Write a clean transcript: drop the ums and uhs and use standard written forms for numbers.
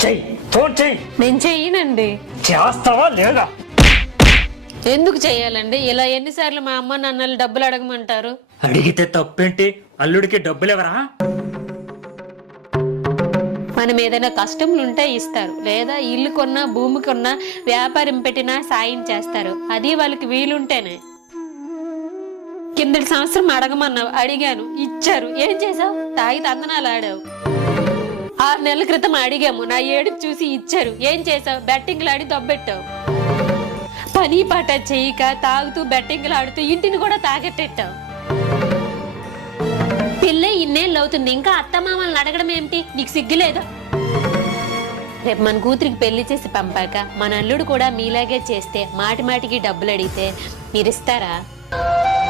చెయ్యి ఫోన్ చెయ్యి. నేను చెయ్యనండి. చేస్తావా లేదా? ఎందుకు చెయ్యాలండి? ఇలా ఎన్నిసార్లు మా అమ్మ నాన్నలు డబ్బులు అడగమంటారు? అడిగితే తప్పేంటి? అల్లుడికి డబ్బులు ఎవరా? మనం ఏదైనా కష్టములు ఉంటే ఇస్తారు, లేదా ఇల్లు కొన్నా భూమి కొన్నా వ్యాపారం పెట్టినా సాయం చేస్తారు. అది వాళ్ళకి వీలుంటేనే. కిందటి సంవత్సరం అడగమన్నావు, అడిగాను, ఇచ్చారు. ఏం చేసావు? తాగి తందనాలు ఆడావు. 6 నెలల క్రితం అడిగాము, నా ఏడుపు చూసి ఇచ్చారు. ఏం చేసావు? బెట్టింగ్లు ఆడి దొబ్బెట్టావు. పని పాట చేయక తాగుతూ బెట్టింగ్లు ఆడుతూ ఇంటిని కూడా తాగెట్టెట్టావు. పిల్ల ఇన్నేళ్ళు అవుతుంది, ఇంకా అత్తమామల్ని అడగడం ఏమిటి? నీకు సిగ్గులేదా? రేపు మన కూతురికి పెళ్లి చేసి పంపాక మన అల్లుడు కూడా మీలాగే చేస్తే మాటి మాటికి డబ్బులు అడిగితే మీరిస్తారా?